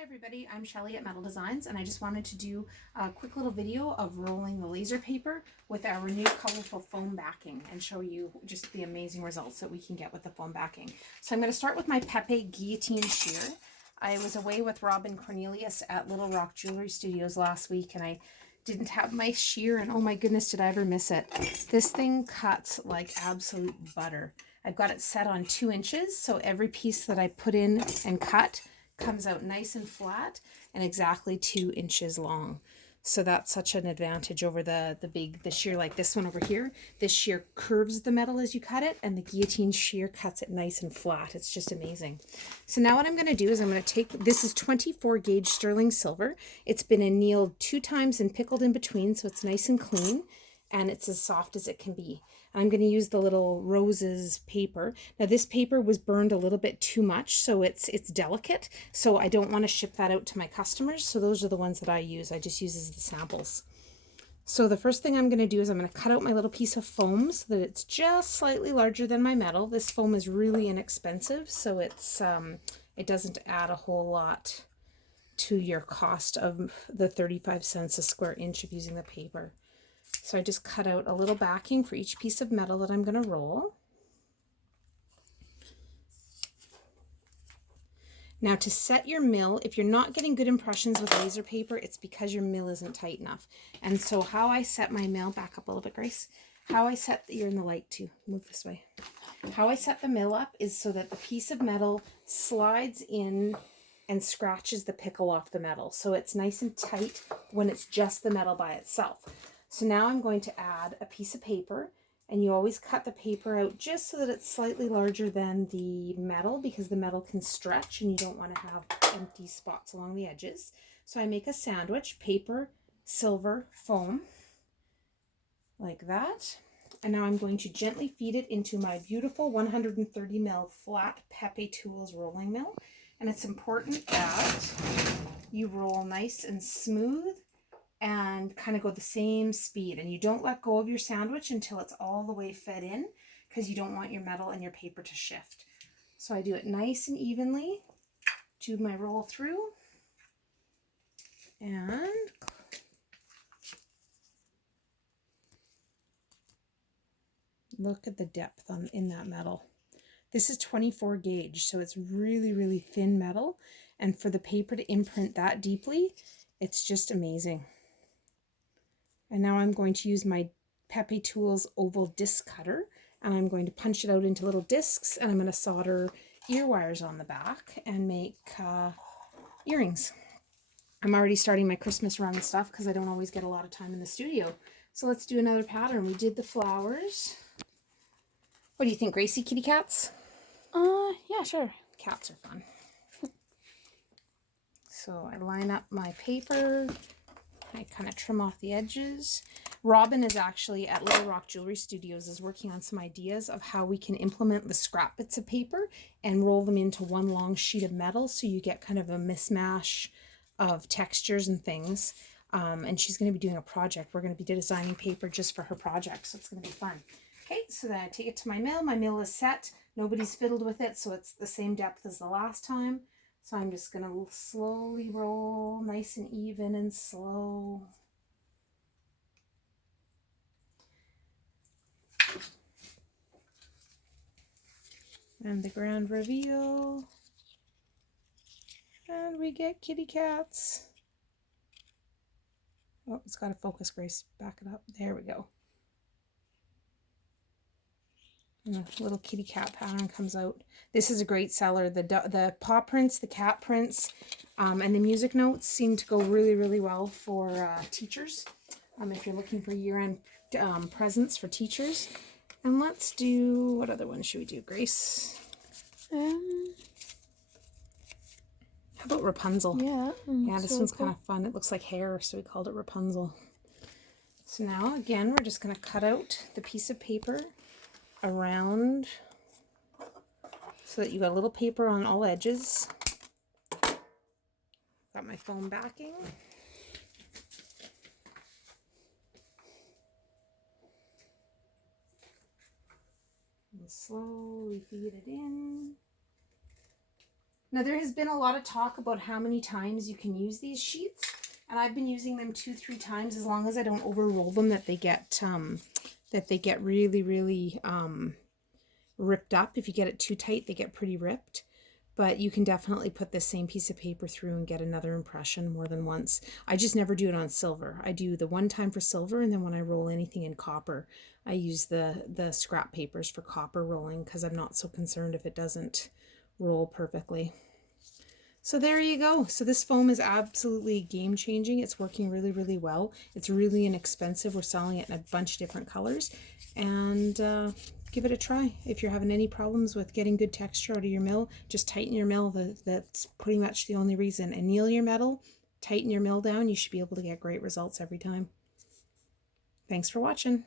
Hi everybody, I'm Shelly at Metal Designs, and I just wanted to do a quick little video of rolling the laser paper with our new colorful foam backing and show you just the amazing results that we can get with the foam backing. So I'm going to start with my Pepe guillotine shear. I was away with Rob and Cornelius at Little Rock Jewelry Studios last week, and I didn't have my shear, and oh my goodness, did I ever miss it. This thing cuts like absolute butter. I've got it set on 2 inches, so every piece that I put in and cut comes out nice and flat and exactly 2 inches long. So that's such an advantage over the shear like this one over here. This shear curves the metal as you cut it, and the guillotine shear cuts it nice and flat. It's just amazing. So now what I'm going to do is I'm going to take, this is 24 gauge sterling silver. It's been annealed 2 times and pickled in between, so it's nice and clean. And it's as soft as it can be. I'm going to use the little roses paper. Now this paper was burned a little bit too much, so it's delicate. So I don't want to ship that out to my customers. So those are the ones that I use. I just use as the samples. So the first thing I'm going to do is I'm going to cut out my little piece of foam so that it's just slightly larger than my metal. This foam is really inexpensive, so it's it doesn't add a whole lot to your cost of the 35 cents a square inch of using the paper. So I just cut out a little backing for each piece of metal that I'm going to roll. Now to set your mill, if you're not getting good impressions with laser paper, it's because your mill isn't tight enough. And so how I set my mill, back up a little bit, Grace. How I set, you're in the light too, move this way. How I set the mill up is so that the piece of metal slides in and scratches the pickle off the metal. So it's nice and tight when it's just the metal by itself. So now I'm going to add a piece of paper, and you always cut the paper out just so that it's slightly larger than the metal, because the metal can stretch and you don't want to have empty spots along the edges. So I make a sandwich, paper, silver, foam, like that. And now I'm going to gently feed it into my beautiful 130 mil flat Pepetools rolling mill. And it's important that you roll nice and smooth and kind of go the same speed, and you don't let go of your sandwich until it's all the way fed in, because you don't want your metal and your paper to shift. So I do it nice and evenly, do my roll through, and look at the depth in that metal. This is 24 gauge, so it's really, really thin metal, and for the paper to imprint that deeply, it's just amazing. And now I'm going to use my Pepetools oval disc cutter, and I'm going to punch it out into little discs, and I'm going to solder ear wires on the back and make earrings. I'm already starting my Christmas run stuff because I don't always get a lot of time in the studio. So let's do another pattern. We did the flowers. What do you think, Gracie? Kitty cats? Yeah, sure. Cats are fun. So I line up my paper. I kind of trim off the edges. Robin is actually at Little Rock Jewelry Studios, is working on some ideas of how we can implement the scrap bits of paper and roll them into one long sheet of metal, so you get kind of a mismatch of textures and things. And she's going to be doing a project. We're going to be designing paper just for her project, so it's going to be fun. Okay, so then I take it to my mill. My mill is set. Nobody's fiddled with it, so it's the same depth as the last time. So I'm just going to slowly roll, nice and even and slow. And the grand reveal. And we get kitty cats. Oh, it's got to focus, Grace. Back it up. There we go. And a little kitty cat pattern comes out. This is a great seller. The paw prints, the cat prints, and the music notes seem to go really, really well for teachers. If you're looking for year-end presents for teachers. And let's do, what other one should we do, Grace? How about Rapunzel? Yeah. Yeah, this one's kind of fun. It looks like hair, so we called it Rapunzel. So now, again, we're just going to cut out the piece of paper around so that you got a little paper on all edges. Got my foam backing. And slowly feed it in. Now there has been a lot of talk about how many times you can use these sheets, and I've been using them 2-3 times as long as I don't over roll them, that they get really ripped up. If you get it too tight, they get pretty ripped. But you can definitely put the same piece of paper through and get another impression more than once. I just never do it on silver. I do the one time for silver, and then when I roll anything in copper, I use the scrap papers for copper rolling, because I'm not so concerned if it doesn't roll perfectly. So there you go. So this foam is absolutely game changing. It's working really well. It's really inexpensive. We're selling it in a bunch of different colors, and give it a try. If you're having any problems with getting good texture out of your mill, just tighten your mill. That's pretty much the only reason. Anneal your metal, tighten your mill down. You should be able to get great results every time. Thanks for watching.